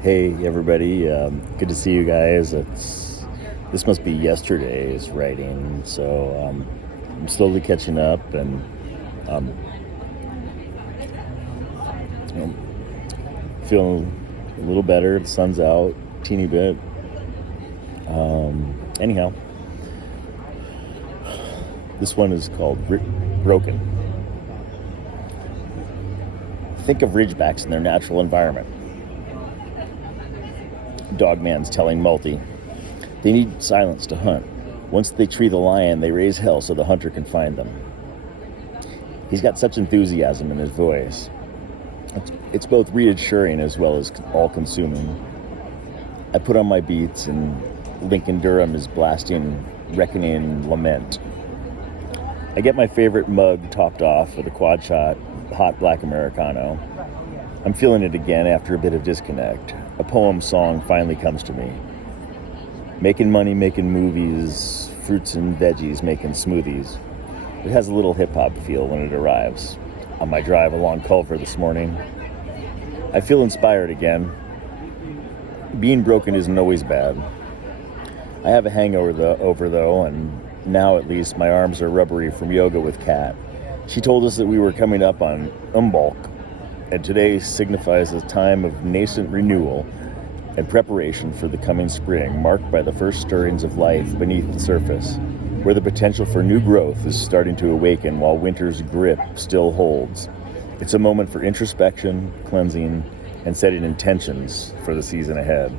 Hey everybody, good to see you guys. This must be yesterday's writing, so I'm slowly catching up and um, you know, feeling a little better. The sun's out, teeny bit. Anyhow, this one is called Broken. Think of ridgebacks in their natural environment. Dogman's telling Multi. They need silence to hunt. Once they tree the lion, they raise hell so the hunter can find them. He's got such enthusiasm in his voice. It's both reassuring as well as all-consuming. I put on my beats and Lincoln Durham is blasting Reckoning Lament. I get my favorite mug topped off with a quad shot hot black Americano. I'm feeling it again after a bit of disconnect. A poem song finally comes to me. Making money, making movies, fruits and veggies, making smoothies. It has a little hip-hop feel when it arrives. On my drive along Culver this morning, I feel inspired again. Being broken isn't always bad. I have a hangover though, and now at least my arms are rubbery from yoga with Kat. She told us that we were coming up on Umbalk, and today signifies a time of nascent renewal and preparation for the coming spring, marked by the first stirrings of life beneath the surface, where the potential for new growth is starting to awaken while winter's grip still holds. It's a moment for introspection, cleansing, and setting intentions for the season ahead.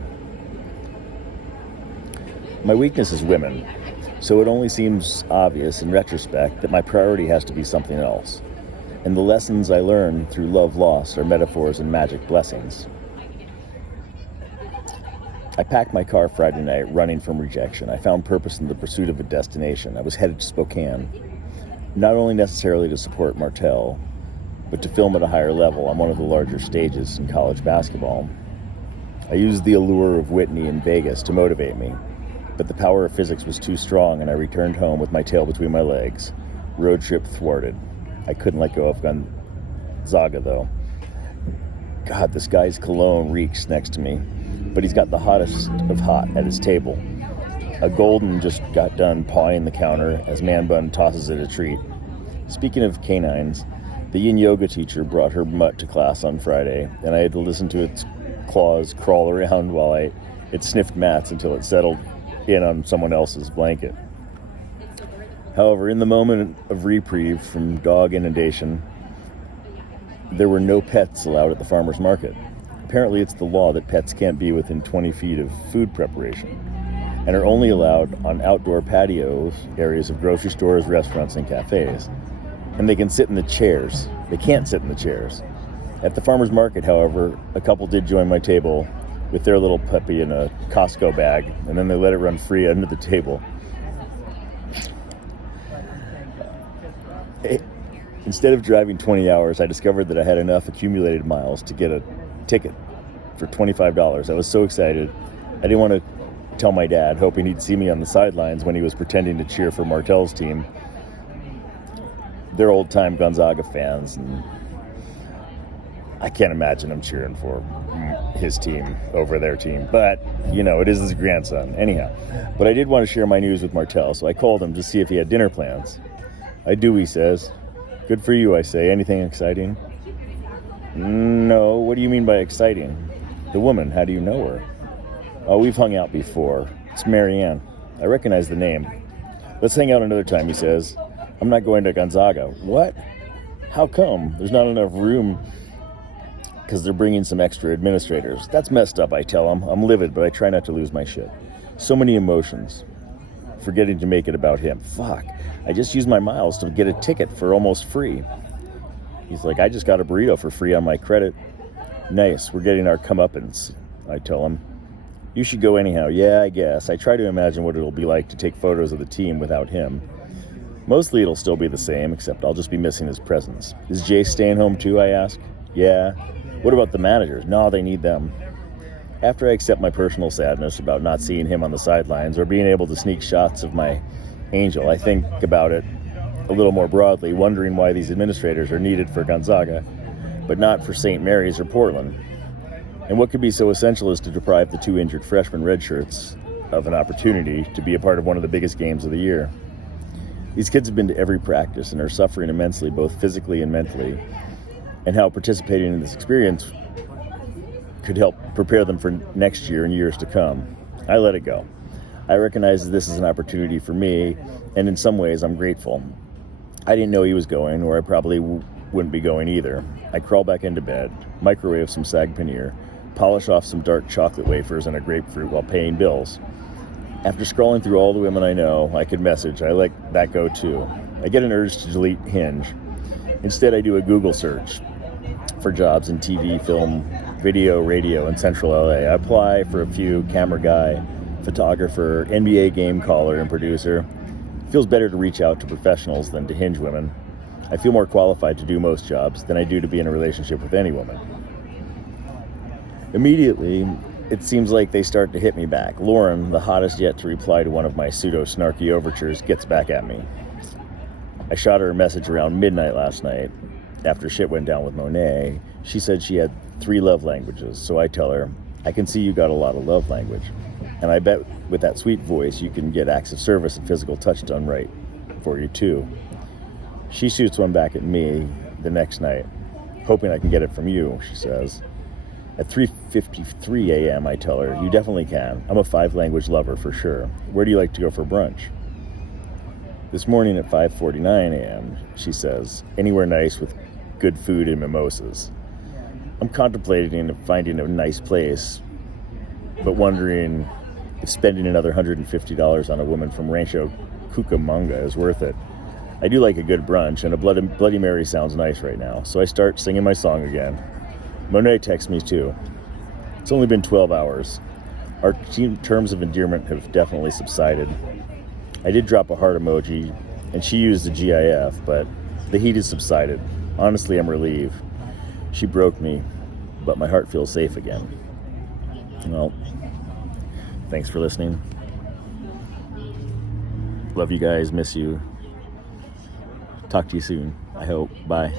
My weakness is women, so it only seems obvious in retrospect that my priority has to be something else. And the lessons I learned through love lost are metaphors and magic blessings. I packed my car Friday night, running from rejection. I found purpose in the pursuit of a destination. I was headed to Spokane, not only necessarily to support Martel, but to film at a higher level on one of the larger stages in college basketball. I used the allure of Whitney in Vegas to motivate me, but the power of physics was too strong, and I returned home with my tail between my legs. Road trip thwarted. I couldn't let go of Gonzaga, though. God, this guy's cologne reeks next to me, but he's got the hottest of hot at his table. A golden just got done pawing the counter as Man Bun tosses it a treat. Speaking of canines, the yin yoga teacher brought her mutt to class on Friday, and I had to listen to its claws crawl around while it sniffed mats until it settled in on someone else's blanket. However, in the moment of reprieve from dog inundation, there were no pets allowed at the farmer's market. Apparently, it's the law that pets can't be within 20 feet of food preparation and are only allowed on outdoor patios, areas of grocery stores, restaurants, and cafes. And they can sit in the chairs. They can't sit in the chairs. At the farmer's market, however, a couple did join my table with their little puppy in a Costco bag, and then they let it run free under the table. Instead of driving 20 hours, I discovered that I had enough accumulated miles to get a ticket for $25. I was so excited. I didn't want to tell my dad, hoping he'd see me on the sidelines when he was pretending to cheer for Martel's team. They're old-time Gonzaga fans, and I can't imagine him cheering for his team over their team. But, it is his grandson. Anyhow, but I did want to share my news with Martel, so I called him to see if he had dinner plans. I do, he says. Good for you, I say. Anything exciting? No, what do you mean by exciting? The woman, how do you know her? Oh, we've hung out before. It's Marianne. I recognize the name. Let's hang out another time, he says. I'm not going to Gonzaga. What? How come? There's not enough room because they're bringing some extra administrators. That's messed up, I tell him. I'm livid, but I try not to lose my shit. So many emotions. Forgetting to make it about him. Fuck. I just used my miles to get a ticket for almost free. He's like, I just got a burrito for free on my credit. Nice. We're getting our comeuppance, I tell him. You should go anyhow. Yeah, I guess. I try to imagine what it'll be like to take photos of the team without him. Mostly it'll still be the same, except I'll just be missing his presence. Is Jay staying home too, I ask? Yeah. What about the managers? No, they need them. After I accept my personal sadness about not seeing him on the sidelines or being able to sneak shots of my angel, I think about it a little more broadly, wondering why these administrators are needed for Gonzaga, but not for St. Mary's or Portland. And what could be so essential as to deprive the 2 injured freshman redshirts of an opportunity to be a part of one of the biggest games of the year? These kids have been to every practice and are suffering immensely, both physically and mentally, and how participating in this experience could help prepare them for next year and years to come. I let it go. I recognize that this is an opportunity for me, and in some ways I'm grateful. I didn't know he was going, or I probably wouldn't be going either. I crawl back into bed, microwave some sag paneer, polish off some dark chocolate wafers and a grapefruit while paying bills. After scrolling through all the women I know I could message, I let that go too. I get an urge to delete Hinge. Instead, I do a Google search for jobs in TV, film, video, radio in Central LA. I apply for a few: camera guy, photographer, NBA game caller, and producer. It feels better to reach out to professionals than to Hinge women. I feel more qualified to do most jobs than I do to be in a relationship with any woman. Immediately, it seems like they start to hit me back. Lauren, the hottest yet to reply to one of my pseudo-snarky overtures, gets back at me. I shot her a message around midnight last night. After shit went down with Monet, she said she had 3 love languages, so I tell her, I can see you got a lot of love language. And I bet with that sweet voice, you can get acts of service and physical touch done right for you too. She shoots one back at me the next night, hoping I can get it from you, she says. At 3:53 a.m., I tell her, you definitely can. I'm a 5-language lover for sure. Where do you like to go for brunch? This morning at 5:49 a.m., she says, anywhere nice with good food and mimosas. I'm contemplating finding a nice place, but wondering if spending another $150 on a woman from Rancho Cucamonga is worth it. I do like a good brunch, and a Bloody Mary sounds nice right now, so I start singing my song again. Monet texts me too. It's only been 12 hours. Our terms of endearment have definitely subsided. I did drop a heart emoji, and she used the GIF, but the heat has subsided. Honestly, I'm relieved. She broke me, but my heart feels safe again. Well, thanks for listening. Love you guys, miss you. Talk to you soon, I hope. Bye.